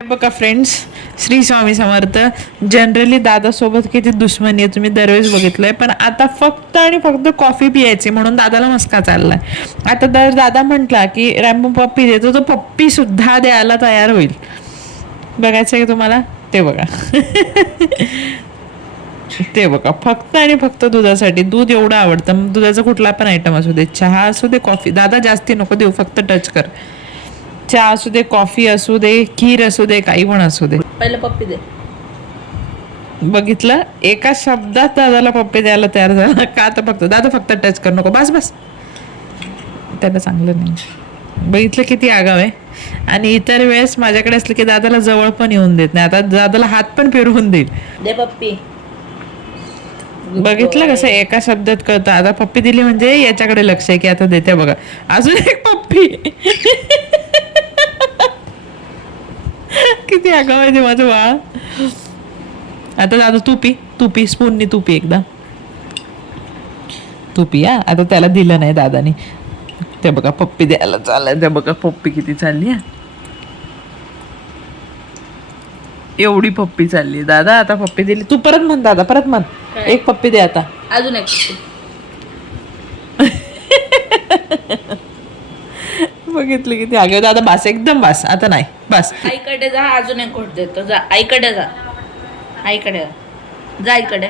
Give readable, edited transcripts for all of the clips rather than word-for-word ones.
बघा friends, Shri Swami Samarth. Generally दादासोबत किती दुश्मनी आहे तुम्ही दरवेळेस बघितलंय, पण आता फक्त आणि फक्त कॉफी पियायची म्हणून दादाला मस्का चाललाय. आता जर दादा म्हटला की रॅम्बो पप्पी देतो, तो पप्पी सुद्धा द्यायला तयार होईल. बघायचं आहे तुम्हाला? ते बघा. ते बघा, फक्त आणि फक्त दुधासाठी. दूध एवढं आवडतं, दुधाचा कुठला पण आयटम असू दे, चहा असू दे, कॉफी. दादा जास्ती नको देऊ, फक्त टच कर. चहा असू दे, कॉफी असू दे, खीर असू दे, काही पण असू दे. पहिलं पप्पी दे. बघितलं, एका शब्दात दादाला पप्पी द्यायला तयार झाला. का तर फक्त दादा फक्त टच कर, नको बस बस. त्याला चांगलं नाही. बघितलं किती आगाव आहे. आणि इतर वेळेस माझ्याकडे असलं की दादाला जवळ पण येऊन देत नाही. आता दादाला हात पण फिरवून देईल. दे पप्पी. बघितलं कसं एका शब्दात कळतं. आता पप्पी दिली म्हणजे याच्याकडे लक्ष आहे की आता देते बघा अजून एक पप्पी. किती आगाव आहे ते माझं बाळ. आता दादा तू पी स्पूननी तू पी एकदा. तू पी. आता त्याला दिलं नाही दादानी. ते बघा पप्पी द्यायला चाललंय. ते बघा पप्पी किती चालली. एवढी पप्पी चालली. दादा आता पप्पी दिली. तू परत म्हण दादा, परत म्हण. एक पप्पी दे आता. अजून एक पप्पी. बघितलं किती आगाव. दादा बस, एकदम बस, आता नाही बस. आईकडे जा, अजून एक घोट देतो. जा आईकडे जा. आईकडे जा, आईकडे.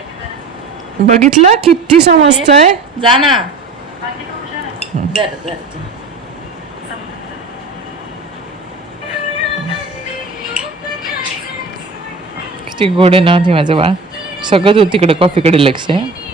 बघितलं किती समजतंय. जा ना. जर जर किती गोड आहे ना ते माझं बाळ. सगळं तू तिकडे कॉफीकडे लक्ष आहे.